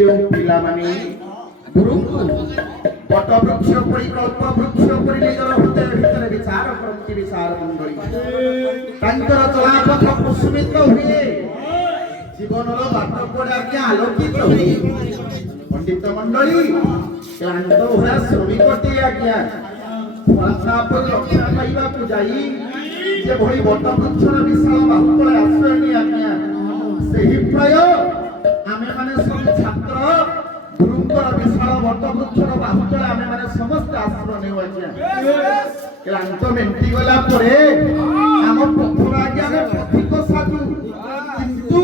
যে পিলা মানে গুরুଙ୍କୁ বট বৃক্ষ পরি কল্প বৃক্ষ পরি নিজর হৃদয় ভিতরে বিচার করନ୍ତି বিচার মণ্ডলী তাଙ୍କର চলাপথ কুসুমিত ହୁଏ জীবনର ବାଟ ପଡେ ଆଜ୍ଞା ଆଲୋକିତ ହୁଏ ପଣ୍ଡିତ ମଣ୍ଡଳୀ କ୍ଳାନ୍ତ ହୋରା ଶ୍ରମିକଟି ଆଜ୍ଞା ଫଳାଫଳ ରକ୍ଷା ପାଇବାକୁ ଯାଇ ଯେଭଳି ବଟ ବୃକ୍ଷର ବିଶାଳ ବାହୁତଳେ ଆଶ୍ରୟ ନିଏ ଆଜ୍ଞା ସେହି ପ୍ରାୟ ଆମେ ମାନେ ସବୁ ଛାତ୍ର ଗୁରୁଙ୍କର ବିଶାଳ ବଟ ବୃକ୍ଷର ବାହୁତଳେ ଆମେ ମାନେ ସମସ୍ତେ ଆଶ୍ରୟ ନେଉ ଆଜ୍ଞା କ୍ଳାନ୍ତ ମେଣ୍ଟି ଗଲା ପରେ ଆମ ପଥର ଆଜ୍ଞା ଆମେ ପଥିକ ସାଧୁ କିନ୍ତୁ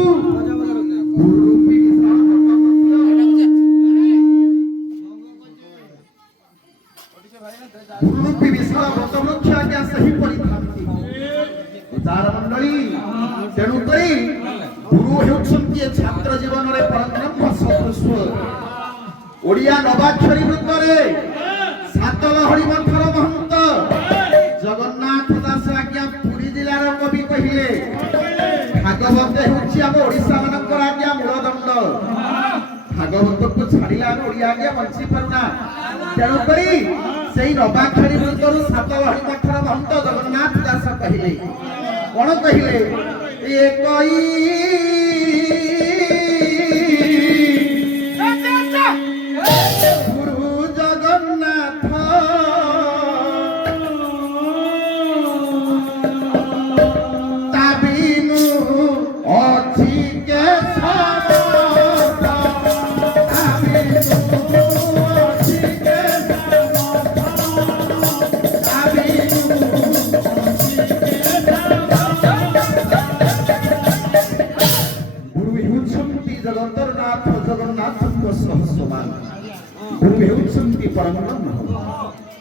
ଗୁରୁରୂପୀ ବିଶାଳ ବଟ ବୃକ୍ଷ ଆଜ୍ଞା ସେହିପରି ଥାନ୍ତି ବିଚାର ମଣ୍ଡଳୀ ତେଣୁକରି ଗୁରୁ ହେଉଛନ୍ତି ଏ ଛାତ୍ର ଜୀବନରେ ପରବ୍ରହ୍ମ ସଦୃଶ ଓଡ଼ିଆ ନବାକ୍ଷରୀ ବୃନ୍ଦରେ ସାତ ଲହଡ଼ି ମଠର ମହନ୍ତ ଜଗନ୍ନାଥ ଦାସ ଆଜ୍ଞା ପୁରୀ ଜିଲ୍ଲାର କବି କହିଲେ ଭାଗବତ ହେଉଛି ଆମ ଓଡ଼ିଶା ମାନଙ୍କର ଆଜ୍ଞା ମୂଳଦଣ୍ଡ ଭାଗବତକୁ ଛାଡ଼ିଲେ ଆମେ ଓଡ଼ିଆ ଆଜ୍ଞା ବଞ୍ଚି ପାରୁନା ତେଣୁକରି ସେଇ ନବାକ୍ଷରୀ ବୃନ୍ଦରୁ ସାତ ଲହଡ଼ି ମଠର ମହନ୍ତ ଜଗନ୍ନାଥ ଦାସ କହିଲେ କଣ କହିଲେ ଏକଇ ଗୁରୁ ଜଗନ୍ନାଥ ତା ବିନୁ ଅଛି କେ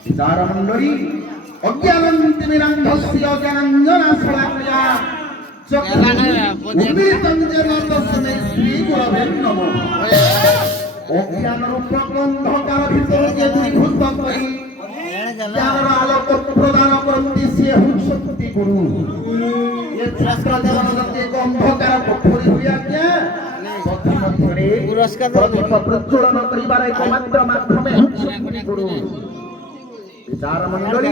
विचार मंडली अज्ञानंति मिरंधस्य ज्ञानंजना शलाकया चक्षुर्मीलितं येन तस्मै श्री गुरवे नमः अज्ञान रूप अंधकार ভিতরে যে দূরীভূত করি জ্ঞানের আলোক প্রদান করতে সে হুঁচতি গুরু এ ছাত্র জগতে অন্ধকার পথরি হইয়া কে পথমধ্যে পুরস্কার প্রজ্বলন করিবার একমাত্র মাধ্যমে হুঁচতি গুরু विचार मंडली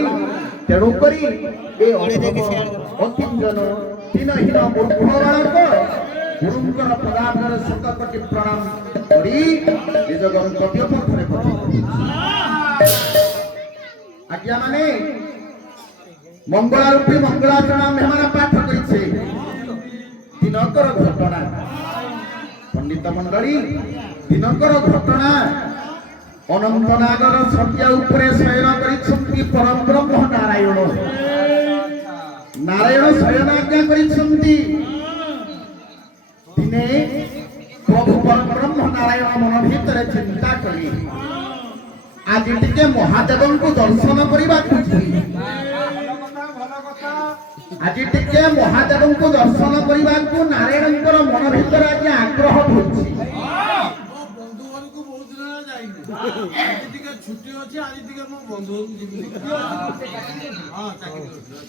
तेणुकरी ए अतिजन दीनहीन मूर्ख बालक गुरुंकर पदार्थ शतकोटि प्रणाम करी निज गंतव्य पथरे आज्ञा माने मंगलारूपी मंगलाचरण मेहमान पाठ करिछे दिनकर घटना पंडित मंडली दिनकर घटना अनंतनागर सत्या उपरे शयन करिछन्ति परम ब्रह्म नारायण नारायण शयन आज्ञा करिछन्ति दिने प्रभु परम ब्रह्म नारायण मन भितरे चिंता करी आज टिके महादेव को दर्शन करबा खुजी आज टिके महादेव को दर्शन करबा को नारायण मन भितरे आज्ञा आग्रह होछि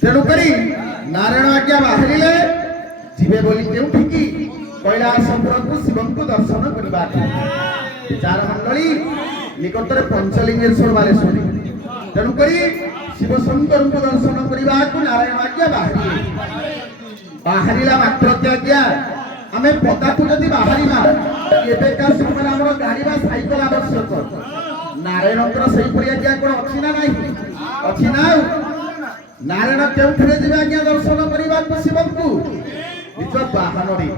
तेणुकरी नारायण आज्ञा बाहर जीवे बोली केउठिकी कैलासपुर को शिव को दर्शन करबा विचार मंडली निकटरे पंचलिंगेश्वर बालेश्वर तेणुकरी शिव शंकर को दर्शन करबा को नारायण आज्ञा बाहरिला मात्र आज्ञा आमे पदाकु जदि बाहरिमा एबेका समय हमर गाड़ी बा साइकल आवश्यक नारायणकर सही परि आज्ञा कोन अछि ना नाही अछि ना नारायण केउठरे जिबे आज्ञा दर्शन करबा को शिवଙ୍କୁ निज वाहन रे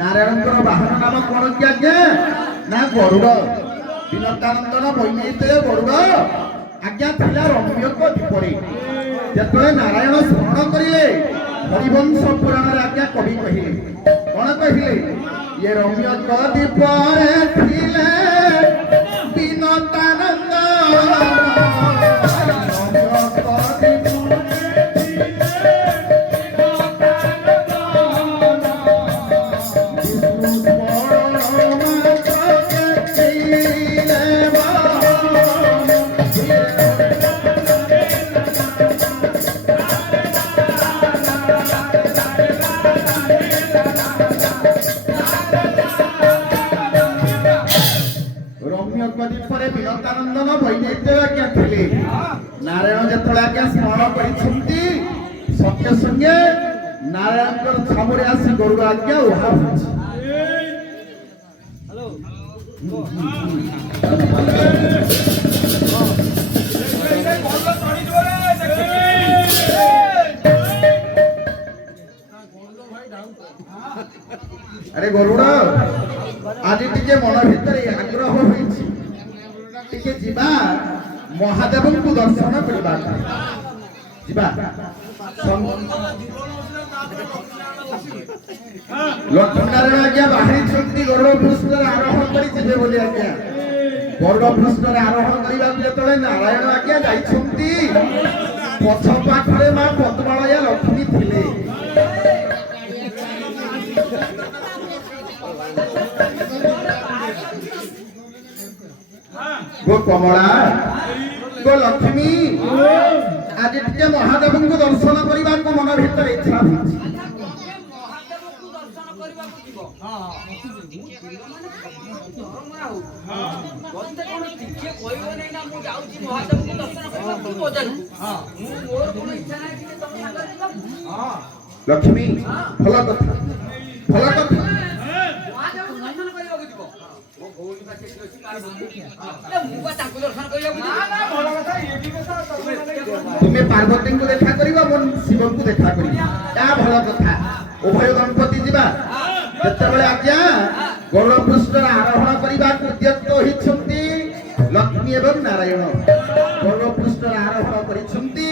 नारायणकर वाहन नाम कोन कि आज्ञा ना गरुड़ विनतानंदन वैनैतेय गरुड़ आज्ञा थिला रम्य को दीपरे जेतले नारायण स्मरण करिले हरिवंश पुराण रे आज्ञा कवि कहिले कोन कहिले ये रम्य को दीपरे थिले विनतानंद ଦିନକ ପରେ ବିନତାନନ୍ଦନ ବୈନୈତ୍ୟ ଆଜ୍ଞା ଥିଲେ ନାରାୟଣ ଯେତେବେଳେ ଆଜ୍ଞା ସ୍ମରଣ କରିଛନ୍ତି ସତ୍ୟ ସଙ୍ଗେ ନାରାୟଣଙ୍କର ଛାମୁରେ ଆସି ଗରୁଡ଼ ଆଜ୍ଞା ଉହା ହୋଇଛି। আরে গরুড় আজি টিকে মন ভিতরে আগ্রহ হয়েছে টিকে ଯିବା মহাদেবଙ୍କୁ দর্শন করিবা ଯିବା লক্ষ্মীনারায়ণ আজ্ঞা বাহারিଛନ୍ତି গରୁଡ଼ ପୃଷ୍ଠରେ ଆରୋହଣ କରି ଯିବେ ବୋଲି ଆଜ୍ଞା ଗରୁଡ଼ ପୃଷ୍ଠରେ ଆରୋହଣ କରିବାକୁ ଯେତେବେଳେ ନାରାୟଣ ଆଜ୍ଞା ଯାଇଛନ୍ତି ପଛ ପାଖରେ ମା ପଦ୍ମାଳୟା ଲକ୍ଷ୍ମୀ ଥିଲେ। गो कमला गो लक्ष्मी आज टिके महादेव को दर्शन करने को मन भीतर इच्छा होइछि। लक्ष्मी भल कथा भल कथा तुम्हें पार्वती को देखा करिबा मन शिव को देखा करिबा या भल कथा उभय दंपति जीवा जेतेबेले आज्ञा गरुड़ पृष्ठर आरोहण करिबा उद्यत होइछंती लक्ष्मी एवं नारायण गरुड़ पृष्ठर आरोहण करिछंती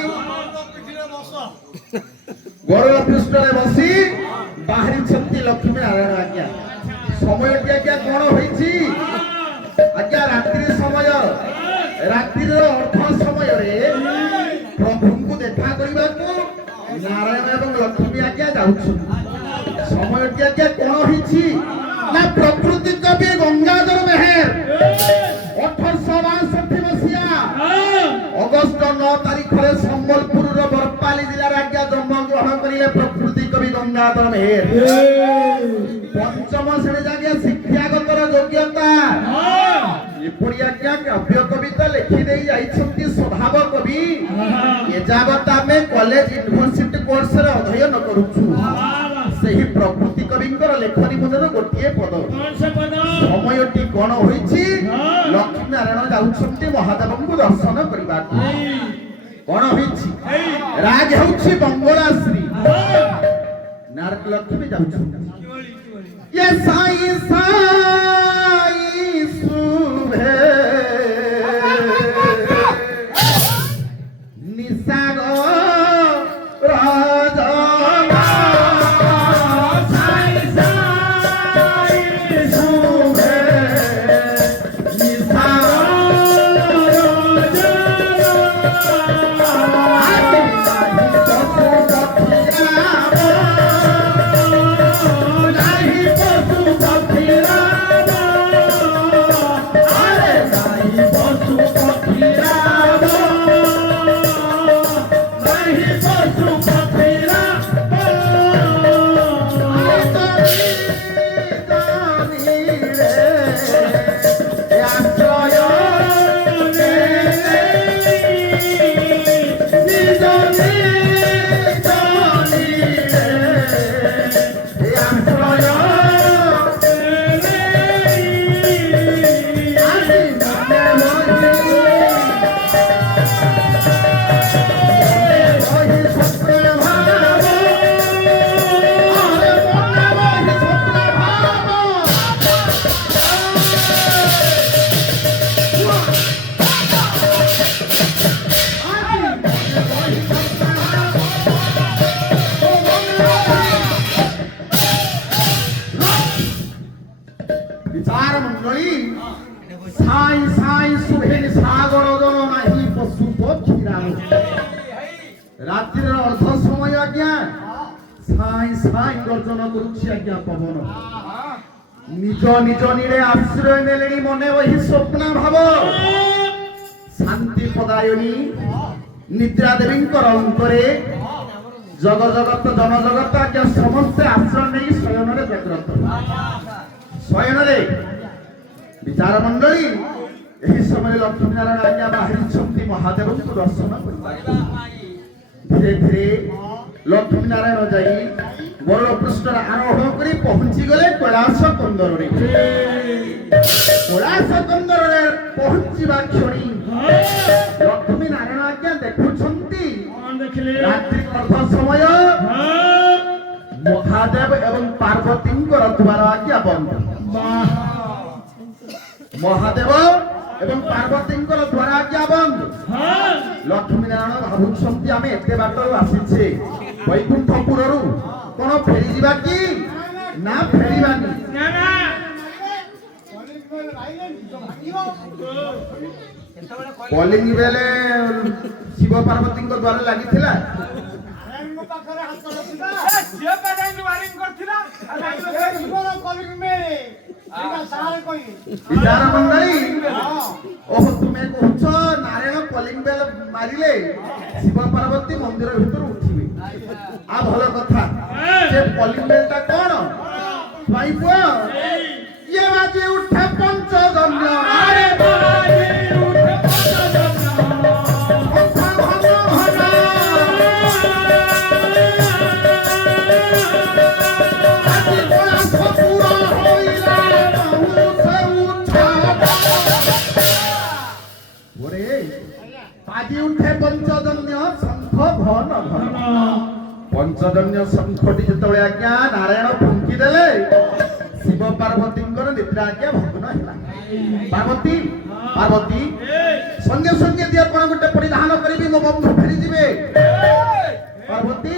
गरुड़ पृष्ठरे बसी बाहरी छंती लक्ष्मी नारायण आज्ञा समय आज्ञा कोन होइछि आज्ञा रात्रि समय रात्रि अर्थ समय प्रभु को देखा करने को नारायण एवं लक्ष्मी आज्ञा जाउछन समय आज्ञा कोन होइछि ना प्रकृति कवि गंगाधर मेहर 1862 मसिया अगस्त 9 तारिख रे संबलपुर रो बरपाली जिला रे आज्ञा जन्म ग्रहण करिले प्रकृति कवि गंगाधर मेहर पंचम श्रेणी जागे शिक्षागत योग्यता एपरी आज्ञा काव्य कविता लिखि देई जाइछंती स्वभाव कवि ए जाबत आमे कॉलेज यूनिवर्सिटी कोर्स रे अध्ययन करूछु सेही प्रकृति कविंकर लेखनी मधुर गोटिए पद समयटी कोन होइछि लक्ष्मी नारायण जाउछंती महादेवଙ୍କୁ दर्शन करिबा कोन होइछि राग होउछि बंगलाश्री नारद लक्ष्मी जाउछंती ये साई साई सुभे निसागो राजना साई साई सुभे निसागो विचार मंडली साई साई सुभेन सागर जन नाही पशु पक्षी राम रात्रि अर्ध समय आज्ञा साई साई गर्जन करुछि आज्ञा पवन निज निज निरे आश्रय नेलेनी मने वही स्वप्न भाव शांति पदायनी निद्रा देवींकर अंतरे जग जगत जन जगत आज्ञा समस्त आश्रय नहीं शयन रे जाग्रत शयन रे विचार मंडली ଏହି ସମୟରେ ଲକ୍ଷ୍ମୀ ନାରାୟଣ ଆଜ୍ଞା ବାହାରିଛନ୍ତି ମହାଦେବଙ୍କୁ ଦର୍ଶନ କରି। ଧୀରେ ଧୀରେ ଲକ୍ଷ୍ମୀ ନାରାୟଣ ଯାଇ ବଡ଼ ପୃଷ୍ଠରେ ଆରୋହଣ କରି ପହଞ୍ଚି ଗଲେ କୈଳାସ କନ୍ଦରରେ। କୈଳାସ କନ୍ଦରରେ ପହଞ୍ଚିବା କ୍ଷଣି ଲକ୍ଷ୍ମୀ ନାରାୟଣ ଆଜ୍ଞା ଦେଖୁଛନ୍ତି ରାତ୍ରି ଗର୍ଭ ସମୟ ମହାଦେବ ଏବଂ ପାର୍ବତୀଙ୍କର ଦ୍ୱାର ଆଜ୍ଞା ବନ୍ଦ। ମହାଦେବ ଏବଂ ପାର୍ବତୀଙ୍କର ଦ୍ୱାର ଆଜ୍ଞା ବନ୍ଦ। ଲକ୍ଷ୍ମୀ ନାରାୟଣ ଭାବୁଛନ୍ତି ଆମେ ଏତେ ବାଟରୁ ଆସିଛେ ବୈକୁଣ୍ଠପୁରରୁ, କଣ ଫେରିଯିବା କି? ନା ଫେରିବାନି। କଲିଂ ବେଲେ ଶିବ ପାର୍ବତୀଙ୍କ ଦ୍ୱାର ଲାଗିଥିଲା। ବିଚାର ମଣ୍ଡଳୀ, ଓହୋ ତୁମେ କହୁଛ ନାରାୟଣ କଲିଂ ବେଲ ମାରିଲେ ଶିବ ପାର୍ବତୀ ମନ୍ଦିର ଭିତରୁ ଉଠିବେ। ଆ ଭଲ କଥା। ସେ କଲିଂ ବେଲଟା କଣ ଭାଇ ପୁଅ? ଇଏ ବାଜି ଉଠେ ପଞ୍ଚଜନ୍ୟ। ଆରେ বাজি উঠে পঞ্চজন্য শঙ্খ ঘন ঘন। পঞ্চজন্য শঙ্খটি যেতবে আজ্ঞা নারায়ণ ফুঙ্কি দেলে শিব পার্বতীঙ্কর নিদ্রা আজ্ঞা ভগ্ন ହେଲା। পার্বতী পার্বতী সঙ্গে সঙ্গে দিয়ে কোন গোটে পরিধান করিবি, মো বন্ধু ফেরি যাবে। পার্বতী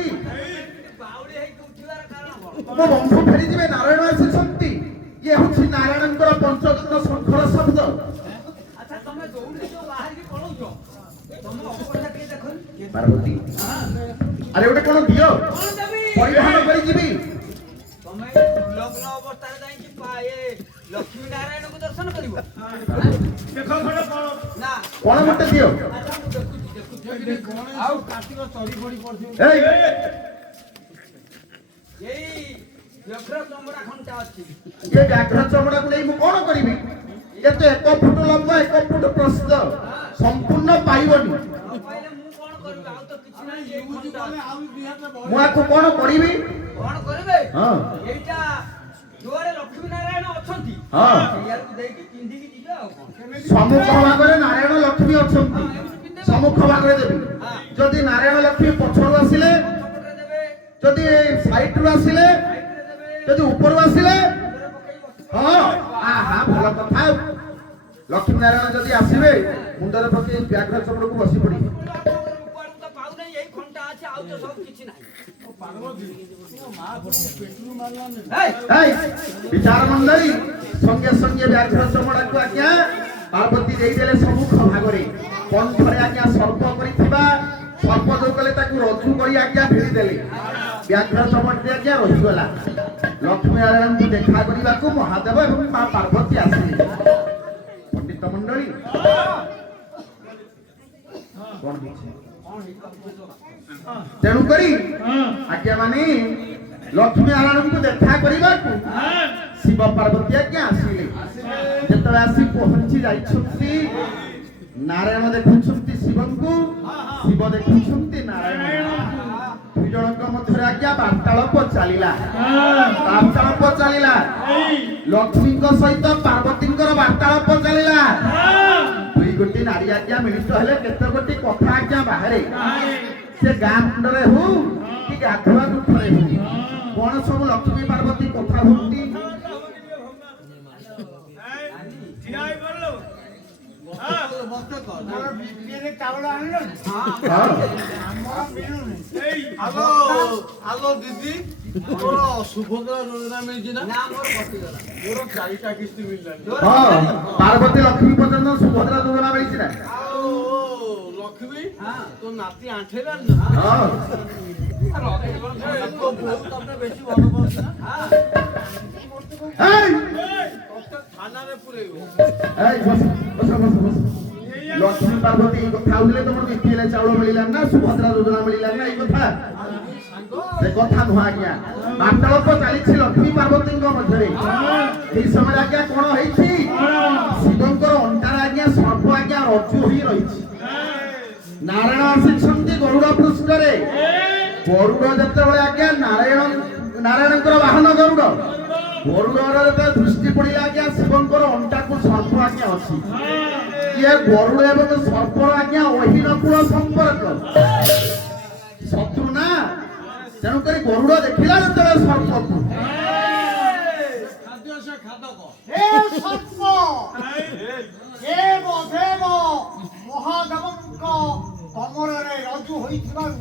মো বন্ধু ফেরি যাবে, নারায়ণ আসিছন্তি। ইয়ে হচ্ছে নারায়ণଙ୍କର পঞ্চজন্য শঙ্খর শব্দ। পার্বতী আরে ওটা কোন দিও পরিধান করে যাবি? তুমি লগ্ন অবস্থায় যাই কি পায়ে লক্ষ্মী নারায়ণকে দর্শন করিব। দেখো কোন না কোন মতে দিও? আউ কাটিব চড়ি পড়ি পড়ছি। এই ব্যাঘ্র চমড়া ঘণ্টা আছে। এ ব্যাঘ্র চমড়াକୁ ନେଇ ମୁଁ কোন କରିବି? এতে 1 ফুট লম্বা 1 ফুট প্রস্থ সম্পূর্ণ পাইবনি। ମୁଁ ଆକୁ କଣ କରିବି? କଣ କରିବେ? ହଁ ଏଇଟା ଦୁଆରେ ଲକ୍ଷ୍ମୀ ନାରାୟଣ ଅଛନ୍ତି। ହଁ ସେଇଆକୁ ଦେଇକି ପିନ୍ଧିକି ଯିବେ ଆଉ କଣ। ସମ୍ମୁଖ ଭାଗରେ ନାରାୟଣ ଲକ୍ଷ୍ମୀ ଅଛନ୍ତି, ସମ୍ମୁଖ ଭାଗରେ ଦେବି। ଯଦି ନାରାୟଣ ଲକ୍ଷ୍ମୀ ପଛରୁ ଆସିଲେ, ପଛପଟରେ ଦେବେ, ଯଦି ସାଇଡରୁ ଆସିଲେ, ସାଇଡରେ ଦେବେ, ଯଦି ଉପରୁ ଆସିଲେ, ମୁଣ୍ଡରେ ପକେଇ ବସିବେ। ହଁ ଆହା ଭଲ କଥା। ଲକ୍ଷ୍ମୀ ନାରାୟଣ ଯଦି ଆସିବେ ମୁଣ୍ଡରେ ପକେଇ ବ୍ୟାଘ୍ର ଚମଡ଼କୁ ବସି ପଡିବେ। କୁଆଡୁ ତ ପାଉ ନାହିଁ, ଏଇ ଘଣ୍ଟା ଅଛି, ଆଉ ତ ସବୁ କିଛି ନାହିଁ। ବିଚାର ମଣ୍ଡଳୀ ସଙ୍ଗେ ସଙ୍ଗେ ବ୍ୟାଘ୍ର ଚମଡ଼ାକୁ ଆଜ୍ଞା ପାର୍ବତୀ ଦେଇଦେଲେ ସମ୍ମୁଖ ଭାଗରେ। କଣ୍ଠରେ ଆଜ୍ଞା ସର୍ପ କରିଥିବା ସର୍ପ ଯୋଉ କଲେ ତାକୁ ରଜୁ କରି ଆଜ୍ଞା ଭିଡ଼ି ଦେଲେ। ବ୍ୟାଘ୍ର ଚମଡ଼ଟି ଆଜ୍ଞା ରହିଗଲା। ଲକ୍ଷ୍ମୀ ନାରାୟଣଙ୍କୁ ଦେଖା କରିବାକୁ ମହାଦେବ ଏବଂ ମା ପାର୍ବତୀ ଆସିଲେ। ପଣ୍ଡିତ ମଣ୍ଡଳୀ କଣ ହେଇଛି? ତେଣୁକରି ଆଜ୍ଞା ମାନେ ଲକ୍ଷ୍ମୀ ନାରାୟଣଙ୍କୁ ଦେଖା କରିବାକୁ ଶିବ ପାର୍ବତୀ ଆଜ୍ଞା ଆସିଲେ। ଯେତେବେଳେ ଆସି ପହଞ୍ଚି ଯାଇଛନ୍ତି, ନାରାୟଣ ଦେଖୁଛନ୍ତି ଶିବଙ୍କୁ, ଶିବ ଦେଖୁଛନ୍ତି ନାରାୟଣ। ଦୁଇ ଜଣଙ୍କ ମଧ୍ୟରେ ଆଜ୍ଞା ବାର୍ତ୍ତାଳାପ ଚାଲିଲା। ବାର୍ତ୍ତାଳାପ ଚାଲିଲା। ଲକ୍ଷ୍ମୀଙ୍କ ସହିତ ପାର୍ବତୀଙ୍କର ବାର୍ତ୍ତାଳାପ ଚାଲିଲା। ଦୁଇ ଗୋଟି ନାରୀ ଆଜ୍ଞା ମିଳିତ ହେଲେ କେତେ ଗୋଟି କଥା ଆଜ୍ଞା ବାହାରେ। ସେ ଗାଁ ମୁଣ୍ଡରେ ହଉ କି ଗାଧୁଆ ଦୁଃଖରେ ହଉ, କଣ ସବୁ ଲକ୍ଷ୍ମୀ ପାର୍ବତୀ କଥା ହୁଅନ୍ତି। আলো দিদি তোর সুভদ্রা যোজনা মিলছে না? না ମୋର କଟିଗଲା। ମୋର 4টা কিস্তি মিললানি। ହଁ ପାର୍ବତୀ ଲକ୍ଷ୍ମୀ ପର୍ଯ୍ୟନ୍ତ ସୁଭଦ୍ରା ଯୋଜନା ମିଳିଛି ନା? ଆଉ ଲକ୍ଷ୍ମୀ তোর নাতি আঁঠেলান না? ହଁ তো বউ তোকে বেশি ভালো করছে না? এই তোকে থানারে পুরেইব। এই বস বস বস বস। লক্ষ্মী পার্বতী এই কথা হইলে তোমার বিপিএল চাউল মিলিলাম না, সুভদ্রা যোজনা মিলিলাম না, এই কথা ସେ କଥା ନୁହଁ ଆଜ୍ଞା। ବାର୍ତ୍ତାଳାପ ଚାଲିଛି ଲକ୍ଷ୍ମୀ ପାର୍ବତୀଙ୍କ ମଧ୍ୟରେ। ଏହି ସମୟରେ ଆଜ୍ଞା କଣ ହେଇଛି? ଶିବଙ୍କର ଅଣ୍ଟାରେ ଆଜ୍ଞା ନାରାୟଣ ଆସିଛନ୍ତି ଗରୁଡ଼ ପୃଷ୍ଠରେ। ଗରୁଡ଼ ଯେତେବେଳେ ଆଜ୍ଞା ନାରାୟଣଙ୍କର ବାହନ ଗରୁଡ଼। ଗରୁଡ଼ର ଯେତେବେଳେ ଦୃଷ୍ଟି ପଡ଼ିଲା ଆଜ୍ଞା ଶିବଙ୍କର ଅଣ୍ଟାକୁ ସର୍ପ ଆଜ୍ଞା ଅଛି। ଇଏ ଗରୁଡ଼ ଏବଂ ସର୍ପର ଆଜ୍ଞା ଅହିନକୁଳ ସମ୍ପର୍କ, ଶତ୍ରୁ ନା। ତେଣୁକରି ଗରୁଡ଼ ଦେଖିଲା ଯେତେବେଳେ ସର୍ପକୁ, ଖାଦ୍ୟ ସେ ଖାଦକ हे सर्प देव देव महादेवଙ୍କ କମଳରେ ରଜୁ ହୋଇଥିବାରୁ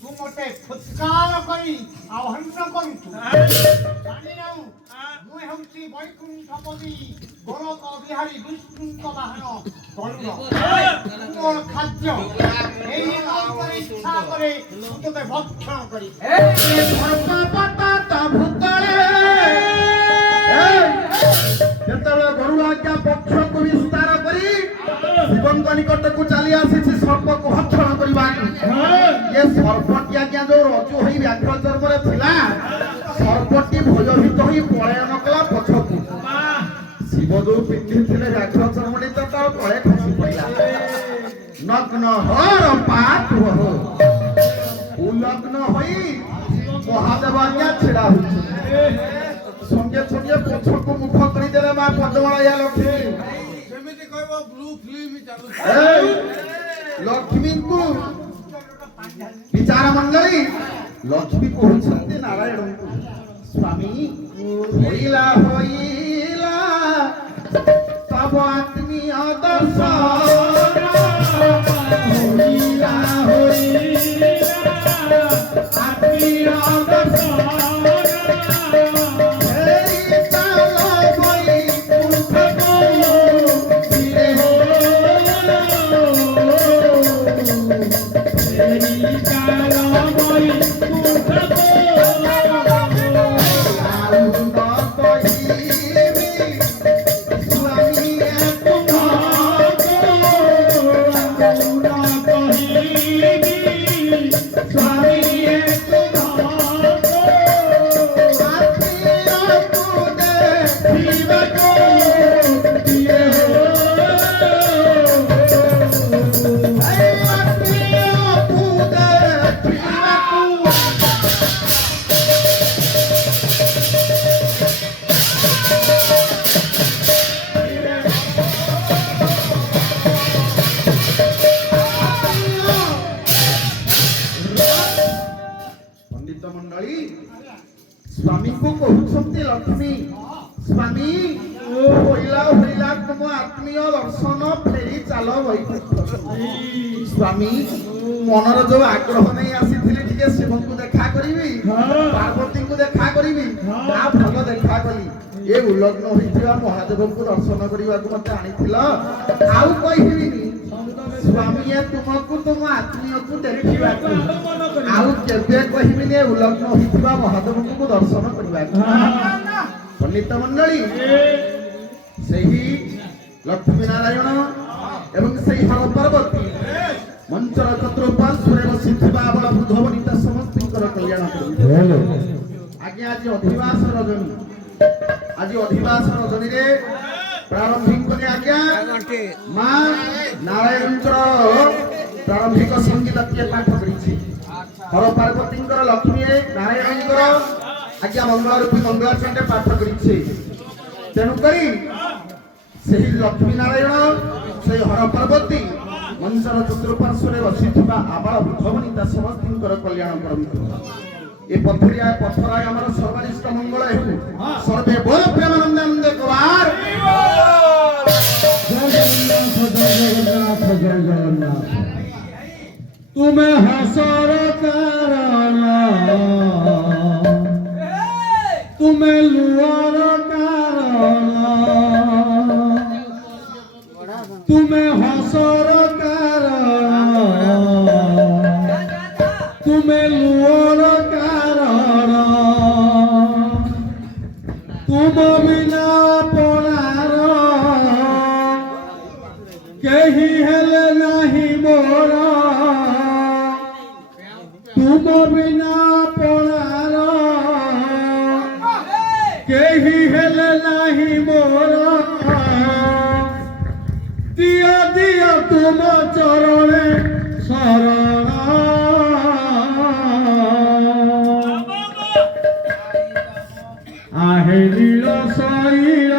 ତୁ ମୋତେ ଫୁତ୍କାର କରି ଆହ୍ୱାନ କରୁଛୁ। ଜାଣିନାହୁଁ ମୁଁ ହେଉଛି ବୈକୁଣ୍ଠପତି ଗୋଲକ ବିହାରୀ ବିଷ୍ଣୁଙ୍କ ବାହନ ଗରୁଡ଼। ମୋର ଖାଦ୍ୟ ଏହି ନଈରେ ଇଚ୍ଛା କରେ ମୁଁ ତୋତେ ଭକ୍ଷଣ କରି ଯେତେବେଳେ ଗରୁଡ଼ ଆଜ୍ଞା ପକ୍ଷକୁ ବିସ୍ତାର କରି ଶିବଙ୍କ ନିକଟକୁ ଚାଲି ଆସିଛି ସର୍ପକୁ ଭକ୍ଷଣ କରିବାକୁ। ଏ ସର୍ପଟି ଆଜ୍ଞା ଯୋଉ ରଜୁ ହୋଇ ବ୍ୟାଘ୍ର ଚର୍ମରେ ଥିଲା, ସର୍ପଟି ଭୟଭୀତ ହୋଇ ପଳାୟନ କଲା ପଛକୁ। ଶିବ ଯୋଉ ପିନ୍ଧିଥିଲେ ବ୍ୟାଘ୍ର ଚର୍ମଟି ତ ତାର ତଳେ ଖସି ପଡ଼ିଲା। ନଗ୍ନ ହର ପାତ ହୋ ଉଲଗ୍ନ ହୋଇ ମହାଦେବ ଆଜ୍ଞା ଛିଡ଼ା ହୋଇଛନ୍ତି। ସଙ୍ଗେ ସଙ୍ଗେ ପଛକୁ ମୁଖ କରିଦେଲେ ମା ପଦ୍ମମାଳା ଲକ୍ଷ୍ମୀ। ଯେମିତି କହିବ ବ୍ଲୁ ଫିଲ୍ମ ଚାଲୁଛି। ଲକ୍ଷ୍ମୀଙ୍କୁ ବିଚାର ମଣ୍ଡଳୀ ଲକ୍ଷ୍ମୀ କହୁଛନ୍ତି ନାରାୟଣଙ୍କୁ, ସ୍ୱାମୀ ହୋଇଲା ହୋଇଲା ତବ ଆତ୍ମୀୟ ଦର୍ଶନ, ହୋଇଲା ହୋଇଲା ଆତ୍ମୀୟ ଦର୍ଶନ। ସ୍ୱାମୀଙ୍କୁ କହୁଛନ୍ତି ଲକ୍ଷ୍ମୀ, ସ୍ୱାମୀ ହୋଇଲା ହୋଇଲା ତୁମ ଆତ୍ମୀୟ ଦର୍ଶନ, ଫେରି ଚାଲ ବୈକୁଣ୍ଠ। ସ୍ୱାମୀ ମନର ଯୋଉ ଆଗ୍ରହ ନେଇ ଆସିଥିଲି ଟିକେ ଶିବଙ୍କୁ ଦେଖା କରିବି, ପାର୍ବତୀଙ୍କୁ ଦେଖା କରିବି, ତା ଭଲ ଦେଖା କଲି। ଏ ଉଲଗ୍ନ ହୋଇଥିବା ମହାଦେବଙ୍କୁ ଦର୍ଶନ କରିବାକୁ ମତେ ଆଣିଥିଲ, ଆଉ କହିବିନି। ସ୍ୱାମୀ ତୁମକୁ ତୁମ ଆତ୍ମୀୟକୁ ଦେଖିବାକୁ, ଆଉ କେବେ କହିବିନି ଉଲଗ୍ନ ହୋଇଥିବା ମହାଦେବଙ୍କୁ ଦର୍ଶନ କରିବାକୁ। ପଣ୍ଡିତ ମଣ୍ଡଳୀ ସେହି ଲକ୍ଷ୍ମୀ ନାରାୟଣ ଏବଂ ସେହି ହର ପାର୍ବତୀ ମଞ୍ଚର ଚତୁଃପାର୍ଶ୍ୱରେ ବସିଥିବା ବଳ ବୃଦ୍ଧ ବନିତା ସମସ୍ତଙ୍କର କଲ୍ୟାଣ କରିବେ। ଆଜ୍ଞା ଆଜି ଅଧିବାସ ରଜନୀ, ଆଜି ଅଧିବାସ ରଜନୀରେ ପ୍ରାରମ୍ଭିକ କଲେ ଆଜ୍ଞା ମା ନାରାୟଣଙ୍କର ପ୍ରାରମ୍ଭିକ ସଙ୍ଗୀତ କିଏ ପାଠ କରିଛି? ହର ପାର୍ବତୀଙ୍କର ଲକ୍ଷ୍ମୀ ନାରାୟଣଙ୍କର ଆଜ୍ଞା ମଙ୍ଗଳରୂପୀ ମଙ୍ଗଳାଚଣ୍ଡେ ପାଠ କରିছে। ତେଣୁକରି ସେହି ଲକ୍ଷ୍ମୀ ନାରାୟଣ ସେହି ହର ପାର୍ବତୀ ମଞ୍ଚର ଚତୁଃପାର୍ଶ୍ୱରେ ବସିଥିବା ଆବାଳ ବୃଦ୍ଧ ବନିତା ସମସ୍ତଙ୍କର କଲ୍ୟାଣ କରନ୍ତୁ। ଏ ପଥରିଆ ପଥରାୟ ଆମର ସର୍ବାନିଷ୍ଟ ମଙ୍ଗଳ ହେଉ। ସର୍ବେ ବୋଲ ପ୍ରେମାନନ୍ଦ କୁମାର। जय जगन्नाथ। तुम्हें हसर कारण, तुम्हें लुआर कारण, तुम्हें हसर कारण, तुम्हें लुआर कारण, तुम बिना परार केही हेले नहीं मोरा, तुम बिना परार केही हेले नहीं मोरा। दिया दिया तुम चरणे শরণ আহে নীল শৈল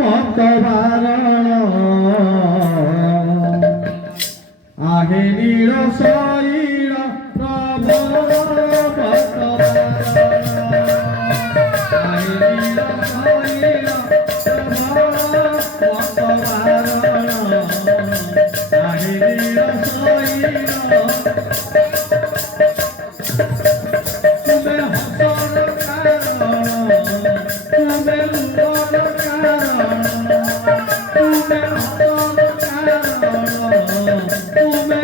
মত বারণ আহে নীল শৈল মত আহে নীল শৈল মত বারণ আহে নীল শৈল তুমি হসর কারণ তুমি লুবর কারণ তুমি হসর কারণ তুমি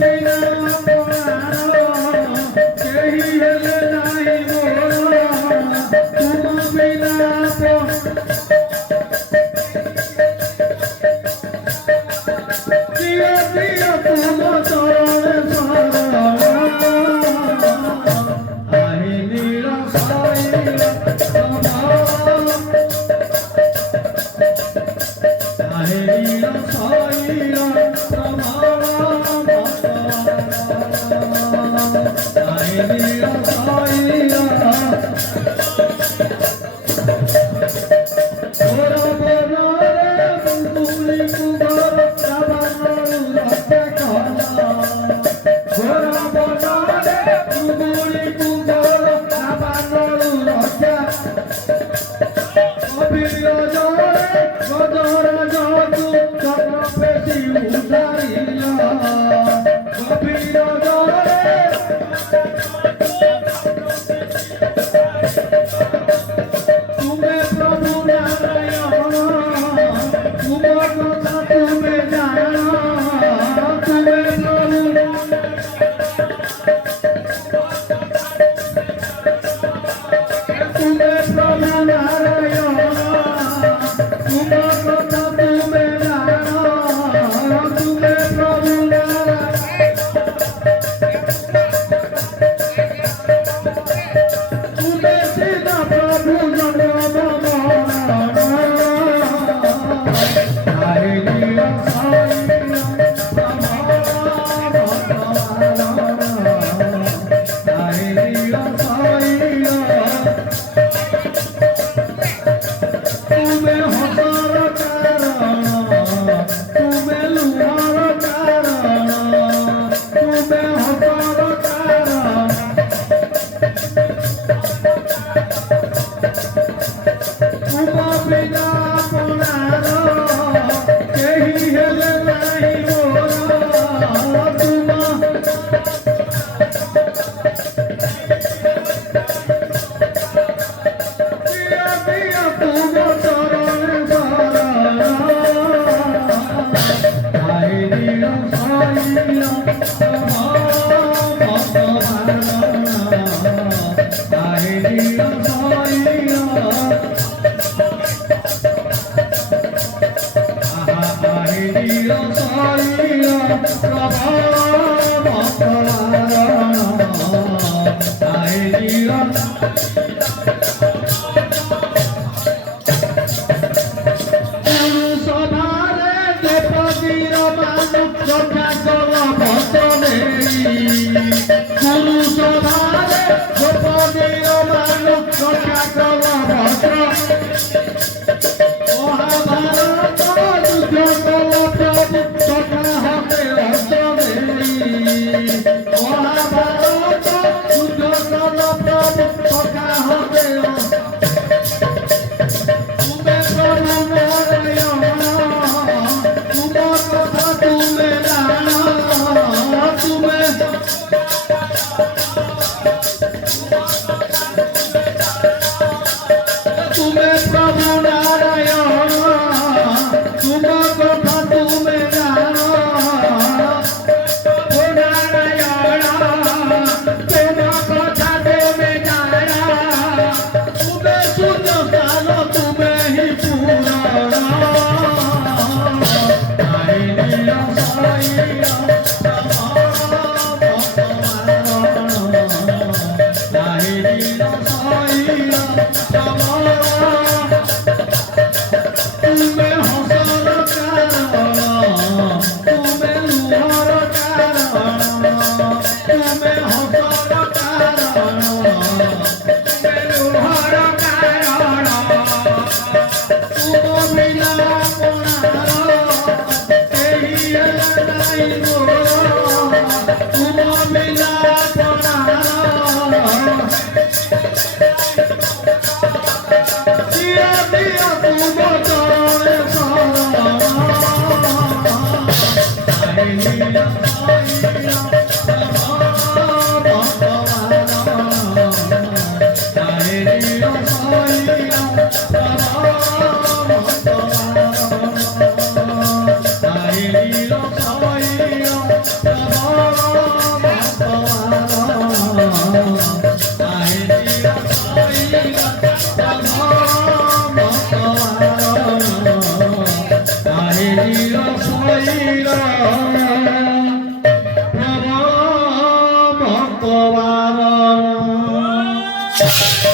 বিনা প্রাণ কেহি হেলে নাই মোর তুম বিনা প্রিয় প্রিয় তুম চরণে শরণ আহে নীল শৈল আহে নীল শৈল আহে নীল শৈল ঘোর বନରେ মুকুলি কুগর রাবণর রক্ষা কলা ঘোর বନରେ মুকুলি কুগর রাবণর রক্ষা অভিয় জরে গজর যতু চক্র পেশি উদারিলা অভিয় জরে তুমি প্রভু নারায়ণ তোমার কথা তুমি জানো তুমি প্রভু তুমি প্রভু নারায়ণ তোমার কথা তুমি জানো তুমি প্রভু নারায়ণ তুমি সীতা প্রভু জগমোহন আহে নীল শৈল আহে নীল শৈল তুমি হসর কারণ তুমি লুহর কারণ তুমি হসর কারণ তুম বিনা প্রাণ কেহি হেলে নাই মোর তুম প্রিয় প্রিয় তুম চরণে শরণ আহে নীল শৈল মত বারণ আহে নীল শৈল আহে নীল শৈল মত বারণ আহে নীল সভারে দ্রৌপদীর মানু রক্ষা কল ভদ্রে গুরু সভারে দ্রৌপদীর মানু রক্ষা কল ভদ্র মহাভারত যুদ্ধ কল প্রভু তথা হবে অষ্টমে মহাভারত যুদ্ধ কল প্রভু তথা হবে Thank